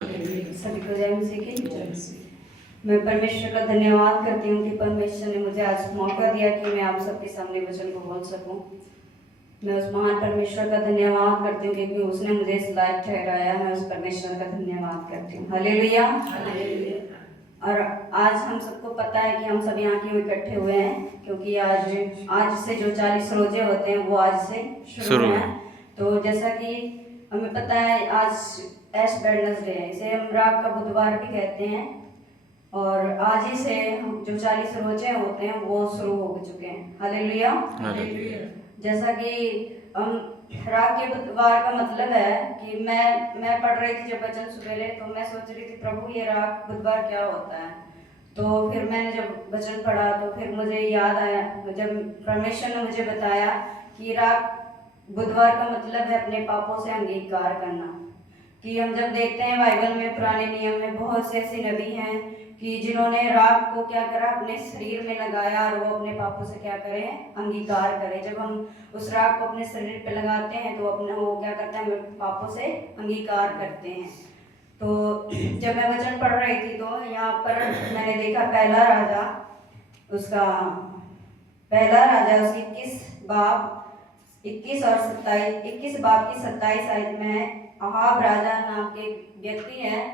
सभी को जय मसीह की जय मसीह। मैं परमेश्वर का धन्यवाद करती हूँ कि परमेश्वर ने मुझे आज मौका दिया कि मैं आप सबके सामने वचन को बोल सकूं। मैं उस महान परमेश्वर का धन्यवाद करती हूँ क्योंकि उसने मुझे इस लायक ठहराया। मैं उस परमेश्वर का धन्यवाद करती हूँ। हालेलुया। और आज हम सबको पता है कि हम सब यहाँ क्यों इकट्ठे हुए हैं, क्योंकि आज से जो 40 रोजे होते हैं वो आज से शुरू हैं। तो जैसा कि हमें पता है आज एश वेडनेसडे है, इसे हम राग का बुधवार भी कहते हैं। और आज ही से जो 40 रोजे होते हैं वो शुरू हो चुके हैं। हालेलुया। जैसा कि हम राग के बुधवार का मतलब है कि मैं पढ़ रही थी जब वचन सुबेरे, तो मैं सोच रही थी प्रभु ये राग बुधवार क्या होता है। तो फिर मैंने जब वचन पढ़ा तो फिर मुझे याद आया, जब परमेश्वर ने मुझे बताया कि राग बुधवार का मतलब है अपने पापों से अंगीकार करना। कि हम जब देखते हैं बाइबल में पुराने नियम में बहुत से ऐसे नबी हैं कि जिन्होंने राग को क्या करा, अपने शरीर में लगाया और वो अपने पापों से क्या करें, अंगीकार करें। जब हम उस राग को अपने शरीर पे लगाते हैं तो अपना वो क्या करता है, पापों से अंगीकार करते हैं। तो जब मैं वचन पढ़ रही थी तो यहाँ पर मैंने देखा पहला राजा उसका 21 और 27, 21 बाब की 27 आयत में अहाब राजा नाम के व्यक्ति हैं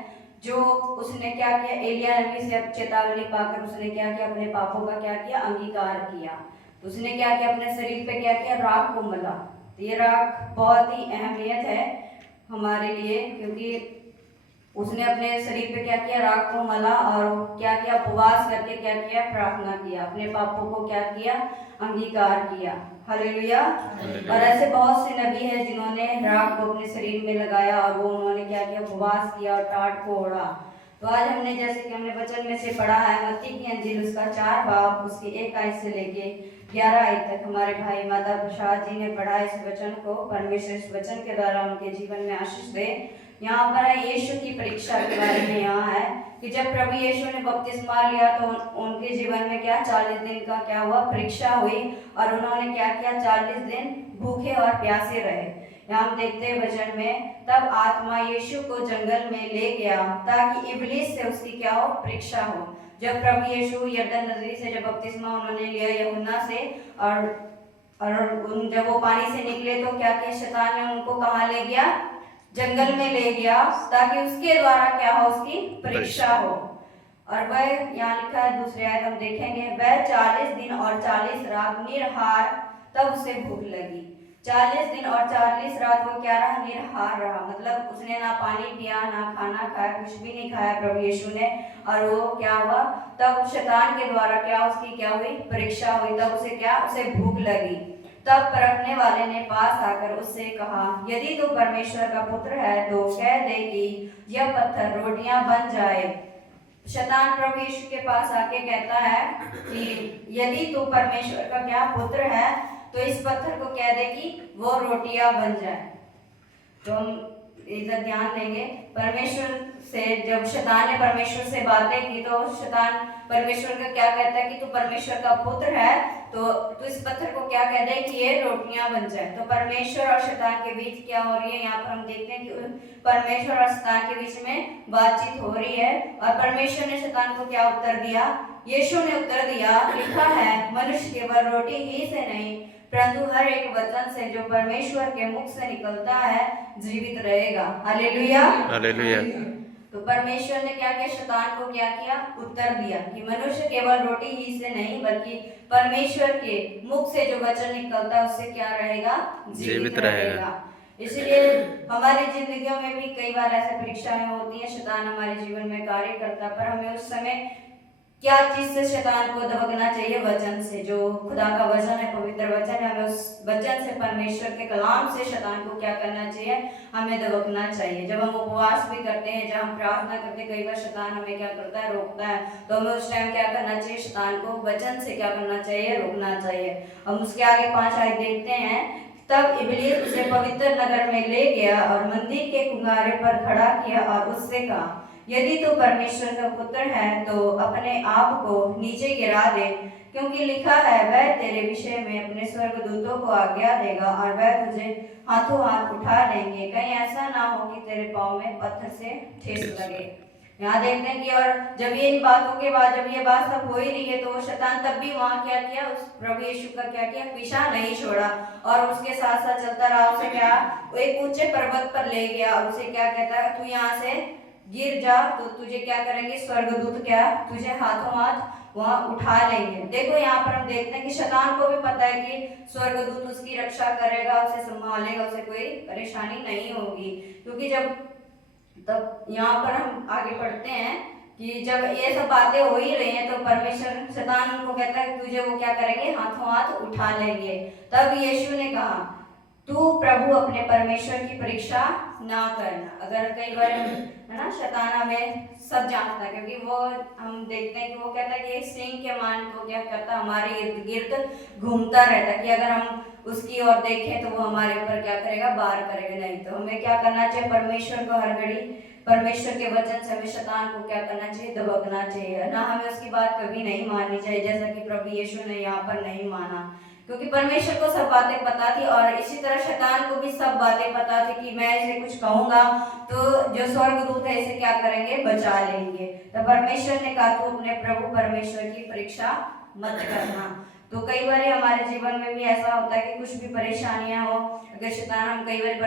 जो उसने क्या किया, एलिया नबी से चेतावनी पाकर उसने क्या किया, अपने पापों का क्या किया, अंगीकार किया। तो उसने क्या किया, अपने शरीर पे क्या किया, राख को मला। तो ये राख बहुत ही अहमियत है हमारे लिए, क्योंकि उसने अपने शरीर पे क्या किया, राख को मला और क्या किया, उपवास करके क्या किया, प्रार्थना किया, अपने पापों को क्या किया, अंगीकार किया। हालेलुया। और ऐसे बहुत से नबी हैं जिन्होंने राख को अपने शरीर में लगाया और वो उन्होंने क्या किया, उपवास किया और टाट को ओढ़ा। तो आज हमने जैसे कि हमने वचन में से पढ़ा है मत्ती की अंजील उसका 4 बाब उसकी 1 आयत से लेके 11 आयत तक हमारे भाई माता प्रसाद जी ने पढ़ा इस वचन को। परमेश्वर इस वचन के द्वारा उनके जीवन में आशीष दे। यहाँ पर है यीशु की परीक्षा के बारे में। यहाँ है कि जब प्रभु यीशु ने बपतिस्मा लिया तो उनके जीवन में क्या 40 दिन का क्या हुआ, परीक्षा हुई और उन्होंने क्या किया, 40 दिन भूखे और प्यासे रहे। यहाँ हम देखते हैं वचन में, तब आत्मा यीशु को जंगल में ले गया ताकि इब्लीस से उसकी क्या हो, परीक्षा हो। जब प्रभु यीशु यरदन नदी से जब बपतिस्मा उन्होंने लिया यूहन्ना से और जब वो पानी से निकले तो क्या किया, शैतान ने उनको कहाँ ले गया, जंगल में ले गया ताकि उसके द्वारा क्या हो, उसकी परीक्षा हो। और वह यहाँ लिखा है दूसरी आयत हम देखेंगे, वह 40 दिन और 40 रात निरहार, तब उसे भूख लगी। 40 दिन और 40 रात वो क्या रहा, निरहार रहा। मतलब उसने ना पानी पिया ना खाना खाया, कुछ भी नहीं खाया प्रभु यीशु ने। और वो क्या हुआ, तब शैतान के द्वारा क्या उसकी क्या हुई, परीक्षा हुई। तब उसे क्या, उसे भूख लगी। तब परखने वाले ने पास आकर उससे कहा, यदि तू परमेश्वर का पुत्र है तो कह दे कि यह पत्थर रोटियां बन जाए। शैतान प्रभु यीशु के पास आके कहता है कि यदि तू परमेश्वर का क्या पुत्र है तो इस पत्थर को कह दे कि वो रोटियां बन जाए। तो हम इधर ध्यान देंगे, परमेश्वर से जब शैतान ने परमेश्वर से बातें की तो शैतान परमेश्वर का क्या कहता है कि तू परमेश्वर का पुत्र है तो तू इस पत्थर को क्या कह दे कि ये रोटियां बन जाए। तो परमेश्वर और शैतान के बीच क्या हो रही है, यहाँ पर हम देखते हैं कि परमेश्वर और शैतान के बीच में बातचीत हो रही है। और परमेश्वर ने शैतान को क्या उत्तर दिया, यीशु ने उत्तर दिया, लिखा है मनुष्य केवल रोटी ही से नहीं परंतु हर एक वचन से जो परमेश्वर के मुख से निकलता है जीवित रहेगा। Hallelujah, hallelujah. तो परमेश्वर ने क्या किया, शैतान को क्या किया, उत्तर दिया कि मनुष्य केवल रोटी ही से नहीं बल्कि परमेश्वर के मुख से जो वचन निकलता है उससे क्या रहेगा, जीवित रहेगा। इसलिए हमारी जिंदगियों में भी कई बार ऐसे परीक्षाएं होती हैं, शैतान हमारे जीवन में कार्य करता, पर हमें उस समय क्या चीज से शैतान को दबकना चाहिए, वचन से। जो खुदा का वचन है, पवित्र वचन है, हमें उस वचन से, परमेश्वर के कलाम से शैतान को क्या करना चाहिए, हमें दबकना चाहिए। जब हम उपवास भी करते हैं, जब हम प्रार्थना करते हैं, कई बार शैतान हमें क्या करता है, रोकता है। तो हमें उस टाइम क्या करना चाहिए, शैतान को वचन से क्या करना चाहिए, रोकना चाहिए। हम उसके आगे 5 आयत देखते हैं, तब इब्लीस उसे पवित्र नगर में ले गया और मंदिर के किनारे पर खड़ा किया और उससे कहा, यदि तू परमेश्वर का पुत्र है तो अपने आप को नीचे गिरा दे, क्योंकि लिखा है वह तेरे विषय में अपने स्वर्गदूतों को आज्ञा देगा और वह तुझे हाथों हाथ उठा लेंगे, कहीं ऐसा ना हो कि तेरे पाँव में पत्थर से ठेस लगे। यहाँ देखते हैं कि और जब ये इन बातों के बाद जब ये बात सब हो ही रही है तो शैतान तब भी वहाँ क्या किया, उस प्रभु यीशु का क्या किया, पीछा नहीं छोड़ा और उसके साथ साथ चलता रहा। उसे क्या, वो एक ऊंचे पर्वत पर ले गया और उसे क्या कहता है, तू यहाँ से गिर जा तो तुझे क्या करेंगे, स्वर्गदूत क्या तुझे हाथों हाथ वहाँ उठा लेंगे। देखो यहाँ पर हम देखते हैं कि शैतान को भी पता है कि स्वर्गदूत उसकी रक्षा करेगा, उसे संभालेगा, उसे कोई परेशानी नहीं होगी। क्योंकि जब तब यहाँ पर हम आगे पढ़ते हैं कि जब ये सब बातें हो ही रही हैं तो परमेश्वर शैतान उनको कहता है तुझे वो क्या करेंगे, हाथों हाथ उठा लेंगे। तब यीशु ने कहा तू प्रभु अपने परमेश्वर की परीक्षा ना करना। अगर कई बार है ना शैतान हमें सब जानता है, क्योंकि वो हम देखते हैं कि वो कहता है कि सिंह के मान को क्या करता, हमारे इर्द गिर्द घूमता रहता है कि अगर हम उसकी ओर देखें तो वो हमारे ऊपर क्या करेगा, वार करेगा। नहीं, तो हमें क्या करना चाहिए, परमेश्वर को हर घड़ी परमेश्वर के वचन से हमें शैतान को क्या करना चाहिए, दबकना चाहिए ना, हमें उसकी बात कभी नहीं माननी चाहिए, जैसा कि प्रभु यीशु ने यहाँ पर नहीं माना। क्योंकि परमेश्वर को सब बातें पता थी और इसी तरह शैतान को भी सब बातें पता थी कि मैं इसे कुछ कहूंगा तो जो स्वर्गदूत है इसे क्या करेंगे, बचा लेंगे। तो परमेश्वर ने कहा तू अपने प्रभु परमेश्वर की परीक्षा मत करना। तो कई बार हमारे जीवन में भी ऐसा होता है कि कुछ भी परेशानियां हो, अगर शैतान हम कई बार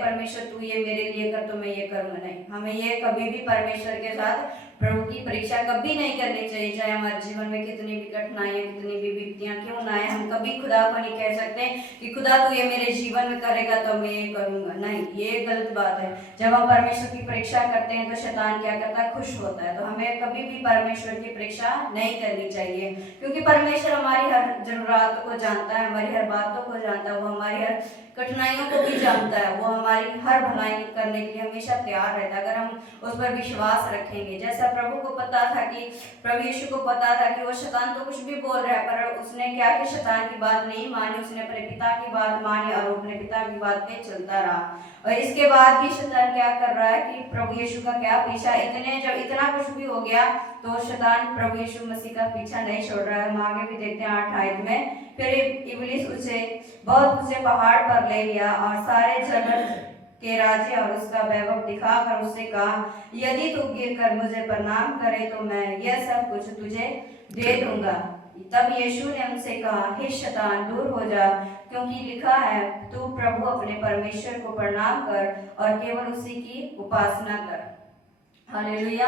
परमेश्वर तू ये मेरे लिए कर तो मैं ये करूंगा, नहीं, हमें ये कभी भी परमेश्वर के साथ प्रभु की परीक्षा कभी नहीं करनी चाहिए। चाहे हमारे जीवन में कितनी भी कठिनाइयां कितनी भी विपत्तियां क्यों ना आए, हम कभी खुदा को नहीं कह सकते कि खुदा तू ये मेरे जीवन में करेगा तो मैं ये करूंगा, नहीं, ये गलत बात है। जब हम परमेश्वर की परीक्षा करते हैं तो शैतान क्या करता है, खुश होता है। तो हमें कभी भी परमेश्वर की परीक्षा नहीं करनी चाहिए, क्योंकि परमेश्वर हमारी हर जरूरत को जानता है, हमारी हर बातों को जानता है, वो हमारी हर कठिनाइयों को भी जानता है, वो हमारी हर भलाई करने के लिए हमेशा तैयार रहता है, अगर हम उस पर विश्वास रखेंगे। जैसा प्रभु को पता था कि प्रभु यीशु को पता था कि वो शैतान तो कुछ भी बोल रहा है, पर उसने क्या कि शैतान की बात नहीं मानी, उसने अपने पिता की बात मानी और अपने पिता की बात पे चलता रहा। और इसके बाद भी शैतान क्या कर रहा है कि प्रभु यीशु का क्या पीछा, जब इतना कुछ भी हो गया तो शैतान प्रभु यीशु मसीह का पीछा नहीं छोड़ रहा है। हम आगे भी देखते हैं 8 आयत में, फिर इब्लीस उसे बहुत ऊंचे पहाड़ पर ले गया और सारे जगत के राज्य और उसका वैभव दिखाकर उससे कहा यदि तू गिरकर मुझे प्रणाम करे तो मैं यह सब कुछ तुझे दे दूंगा। तब यीशु ने उनसे कहा हे शैतान दूर हो जा, क्योंकि लिखा है तू प्रभु अपने परमेश्वर को प्रणाम कर और केवल उसी की उपासना कर। हालेलुया।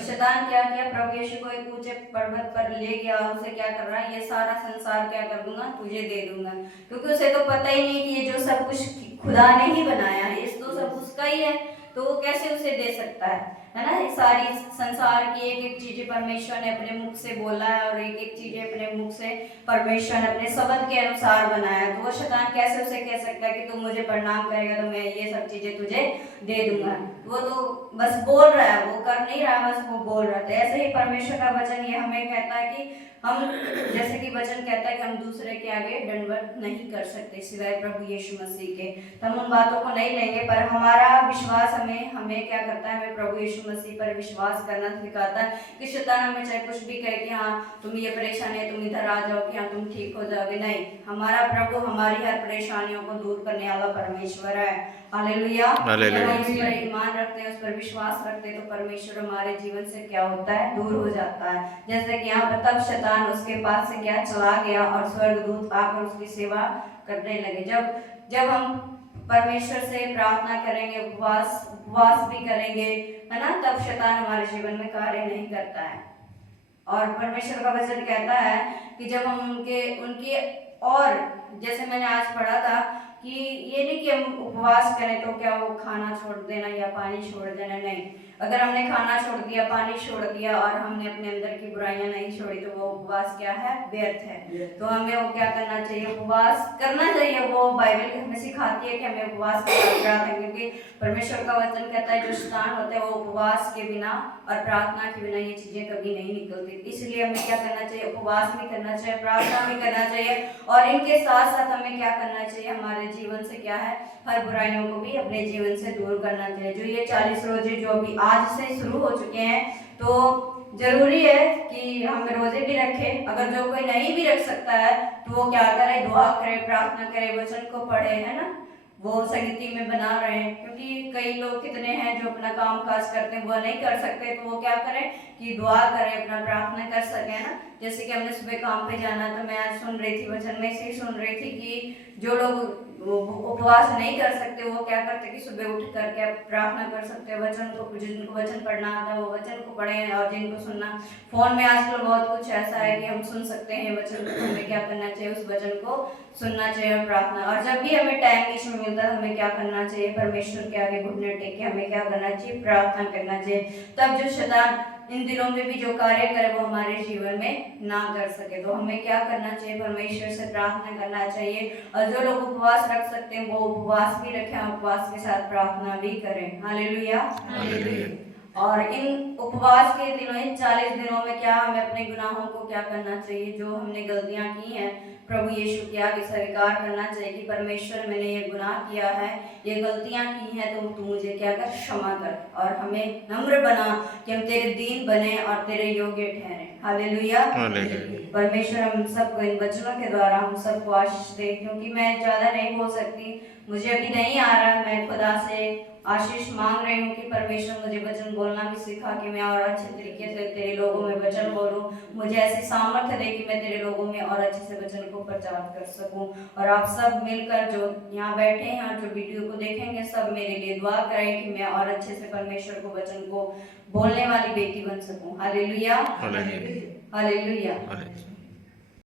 शैतान क्या किया, प्रभु यीशु को एक ऊंचे पर्वत पर ले गया, उसे क्या कर रहा है, ये सारा संसार क्या कर दूंगा, तुझे दे दूंगा। क्योंकि उसे तो पता ही नहीं कि ये जो सब कुछ खुदा ने ही बनाया है, इस तो सब उसका ही है, तो वो कैसे उसे दे सकता है ना। ये सारी संसार की एक एक चीजें परमेश्वर ने अपने मुख से बोला है और एक एक चीजें अपने मुख से परमेश्वर ने अपने शब्द के अनुसार बनाया है। तो वो शैतान कैसे उसे कह सकता है कि तू मुझे प्रणाम करेगा तो मैं ये सब चीजें तुझे दे दूंगा। वो तो बस बोल रहा है, वो कर नहीं रहा, बस वो बोल रहा था। ऐसे ही परमेश्वर का वचन ये हमें कहता है कि हम जैसे कि वचन कहता है कि हम दूसरे के आगे दंडवत नहीं कर सकते सिवाय प्रभु यीशु मसीह के। तो हम उन बातों को नहीं लेंगे, पर हमारा विश्वास हमें क्या करता है, हमें प्रभु यीशु मसीह पर विश्वास करना सिखाता है कि शैतान हमें चाहे कुछ भी कहे कि हाँ तुम ये परेशानी है, तुम इधर आ जाओ कि हाँ तुम ठीक हो जाओगे, नहीं, हमारा प्रभु हमारी हर परेशानियों को दूर करने वाला परमेश्वर है। हालेलुया। जब हम उस पर ईमान रखते हैं, उस पर विश्वास रखते हैं, तो परमेश्वर हमारे जीवन से क्या होता है, दूर हो जाता है। जैसे कि यहाँ पर तब शैतान उसके पास से क्या चला गया और स्वर्गदूत आकर उसकी सेवा करने लगे। जब हम परमेश्वर से प्रार्थना करेंगे, उपवास भी करेंगे, है ना, तब शैतान हमारे जीवन में कार्य नहीं करता है। और परमेश्वर का वचन कहता है कि जब हम उनके और जैसे मैंने आज पढ़ा था कि ये नहीं कि हम उपवास करें तो क्या वो खाना छोड़ देना या पानी छोड़ देना, नहीं, अगर हमने खाना छोड़ दिया, पानी छोड़ दिया और हमने अपने अंदर की बुराइयां नहीं छोड़ी तो वो उपवास क्या है, व्यर्थ है। तो हमें वो क्या करना चाहिए, उपवास करना चाहिए। वो बाइबल हमें सिखाती है कि हमें उपवास करना है, क्योंकि परमेश्वर का वचन कहता है जो शैतान होते हैं वो उपवास के बिना और प्रार्थना के बिना ये चीजें कभी नहीं निकलती। इसलिए हमें क्या करना चाहिए, उपवास भी करना चाहिए, प्रार्थना भी करना चाहिए, और इनके साथ साथ हमें क्या करना चाहिए, हमारे जीवन से क्या है, हर बुराइयों को भी अपने जीवन से दूर करना चाहिए। जो ये 40 रोजे जो अभी आज से शुरू हो चुके हैं, तो जरूरी है कि हम रोजे भी रखें। अगर जो कोई नहीं भी रख सकता है तो वो क्या करे, दुआ करे, प्रार्थना करे, वचन को पढ़े, है ना, वो संगति में बना रहे हैं। क्योंकि कई लोग कितने हैं जो अपना काम काज करते हैं, वो नहीं कर सकते, तो वो क्या करें कि दुआ करें, अपना प्रार्थना कर सके ना। जैसे कि हमने सुबह काम पे जाना, तो मैं आज सुन रही थी, वचन में से सुन रही थी कि जो लोग उपवास नहीं कर सकते वो क्या करते कि सुबह उठ करके प्रार्थना कर सकते हैं, वचन को, जिनको वचन पढ़ना आता है वो वचन को पढ़ें, और जिनको सुनना, फोन में आजकल बहुत कुछ ऐसा है कि हम सुन सकते हैं वचन को, हमें क्या करना चाहिए, उस वचन को सुनना चाहिए और प्रार्थना। और जब भी हमें टाइम बीच में मिलता है, हमें क्या करना चाहिए, परमेश्वर के आगे घुटने टेक के हमें क्या करना चाहिए, प्रार्थना करना चाहिए। तब जो शैतान इन दिनों में भी जो कार्य करे वो हमारे जीवन में ना कर सके। तो हमें क्या करना चाहिए, परमेश्वर से प्रार्थना करना चाहिए। और जो लोग उपवास रख सकते हैं वो उपवास भी रखें, उपवास के साथ प्रार्थना भी करें। Hallelujah, hallelujah. और इन उपवास के दिनों, इन 40 दिनों में क्या हमें अपने गुनाहों को क्या करना चाहिए, जो हमने गलतियां की हैं, प्रभु यीशु के आगे स्वीकार करना चाहिए कि परमेश्वर मैंने ये गुनाह किया है, ये गलतियां की हैं, तो तू मुझे क्या कर, क्षमा कर। और हमें नम्र बना कि हम तेरे दीन बने और तेरे योग्य ठहरे। हालेलुया। परमेश्वर हम सबको इन वचनों के द्वारा हम सबको आशीष दे। क्योंकि मैं ज़्यादा नहीं बोल सकती, मुझे अभी नहीं आ रहा, मैं खुदा से आशीष मांग रही हूँ कि परमेश्वर मुझे वचन बोलना भी सिखा कि मैं और अच्छे तरीके से तेरे लोगों में वचन बोलूँ। मुझे ऐसी सामर्थ्य दे कि मैं तेरे लोगों में और अच्छे से वचन को प्रचार कर सकूँ। और आप सब मिलकर जो यहाँ बैठे हैं और जो वीडियो को देखेंगे, सब मेरे लिए दुआ करें कि मैं और अच्छे से परमेश्वर को वचन को बोलने वाली बेटी बन सकूँ। Hallelujah, hallelujah.